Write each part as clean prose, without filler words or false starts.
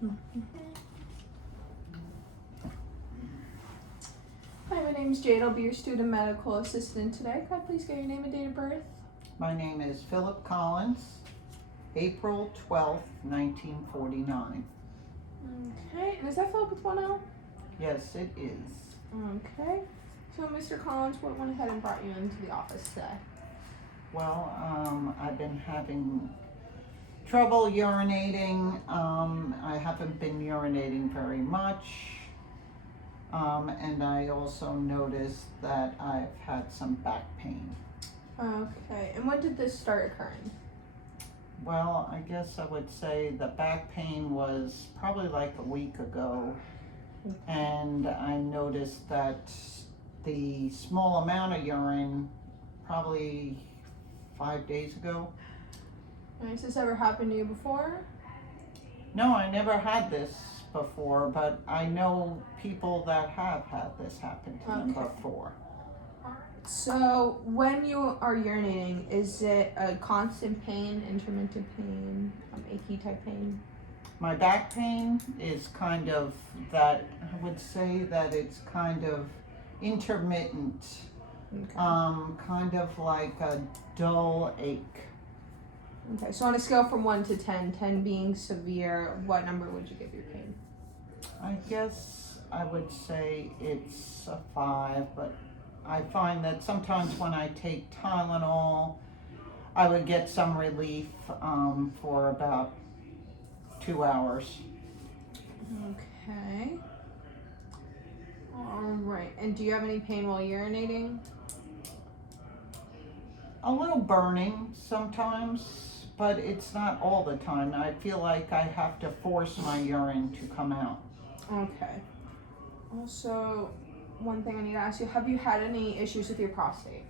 Hi, my name is Jade. I'll be your student medical assistant today. Can I please get your name and date of birth? My name is Philip Collins, April 12th, 1949. Okay, and is that Philip with one L? Yes, it is. Okay. So, Mr. Collins, what went ahead and brought you into the office today? Well, I've been having trouble urinating. I haven't been urinating very much. And I also noticed that I've had some back pain. Okay, and when did this start occurring? Well, I guess I would say the back pain was probably like a week ago. And I noticed that the small amount of urine probably 5 days ago. Has this ever happened to you before? No, I never had this before, but I know people that have had this happen to them before. So, when you are urinating, is it a constant pain, intermittent pain, achy type pain? My back pain is kind of that, I would say that it's kind of intermittent, kind of like a dull ache. Okay, so on a scale from 1 to 10, 10 being severe, what number would you give your pain? I guess I would say it's a 5, but I find that sometimes when I take Tylenol, I would get some relief for about 2 hours. Okay. Alright, and do you have any pain while urinating? A little burning sometimes, but it's not all the time. I feel like I have to force my urine to come out. Okay. Also, one thing I need to ask you, have you had any issues with your prostate?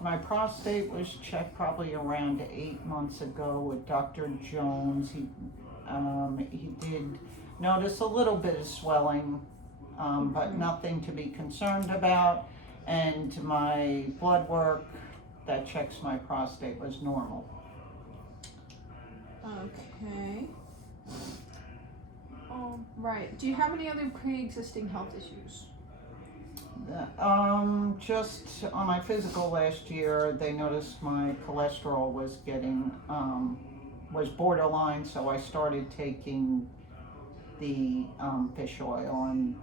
My prostate was checked probably around 8 months ago with Dr. Jones. He did notice a little bit of swelling, but nothing to be concerned about. And my blood work that checks my prostate was normal. Okay. Right. Do you have any other pre-existing health issues? Just on my physical last year, they noticed my cholesterol was getting, was borderline, so I started taking the fish oil, and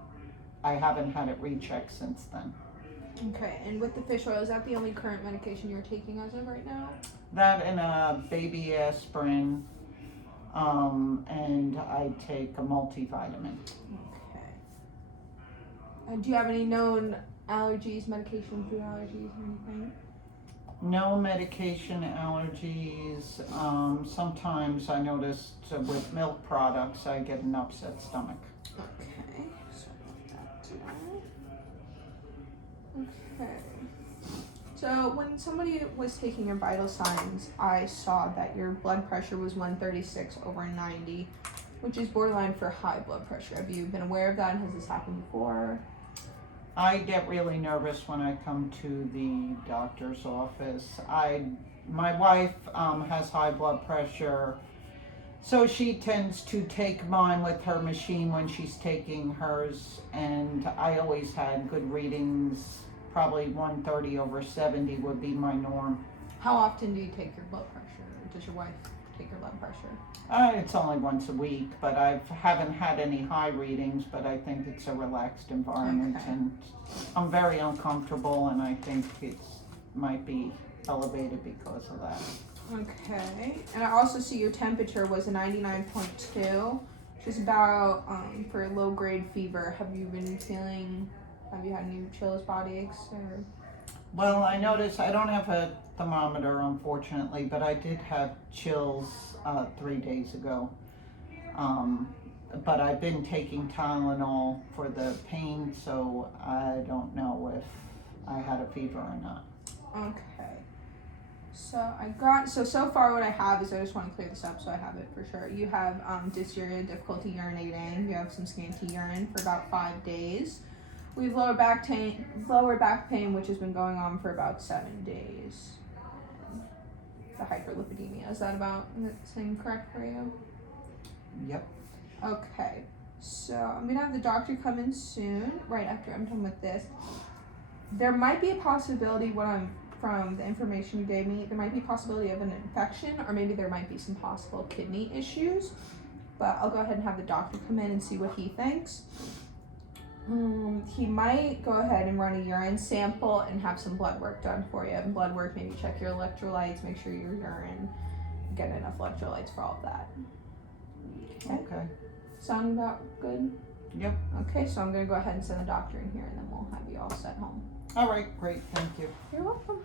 I haven't had it rechecked since then. Okay, and with the fish oil, is that the only current medication you're taking as of right now? That and a baby aspirin, and I take a multivitamin. Okay. Do you have any known allergies, medication, food allergies, or anything? No medication allergies. Sometimes I noticed with milk products I get an upset stomach. Okay, so put that down. Okay. So when somebody was taking your vital signs, I saw that your blood pressure was 136/90, which is borderline for high blood pressure. Have you been aware of that, and has this happened before? I get really nervous when I come to the doctor's office. My wife has high blood pressure, so she tends to take mine with her machine when she's taking hers, and I always had good readings. Probably 130/70 would be my norm. How often do you take your blood pressure? Does your wife take your blood pressure? It's only once a week, but I haven't had any high readings, but I think it's a relaxed environment, and I'm very uncomfortable, and I think it might be elevated because of that. Okay, and I also see your temperature was a 99.2, which is about, for low grade fever. Have you had any chills, body aches, or? Well, I noticed I don't have a thermometer, unfortunately, but I did have chills 3 days ago. But I've been taking Tylenol for the pain, so I don't know if I had a fever or not. Okay. So far what I have is, I just want to clear this up so I have it for sure. You have dysuria, difficulty urinating. You have some scanty urine for about 5 days. We have lower back pain, which has been going on for about 7 days. The hyperlipidemia, is that about seem correct for you? Yep. Okay, so I'm gonna have the doctor come in soon, right after I'm done with this. There might be a possibility from the information you gave me, there might be a possibility of an infection, or maybe there might be some possible kidney issues. But I'll go ahead and have the doctor come in and see what he thinks. He might go ahead and run a urine sample and have some blood work done for you. And blood work, maybe check your electrolytes, make sure your urine get enough electrolytes for all of that. Okay. Sound about good? Yep. Okay, so I'm gonna go ahead and send the doctor in here, and then we'll have you all sent home. All right, great, thank you. You're welcome.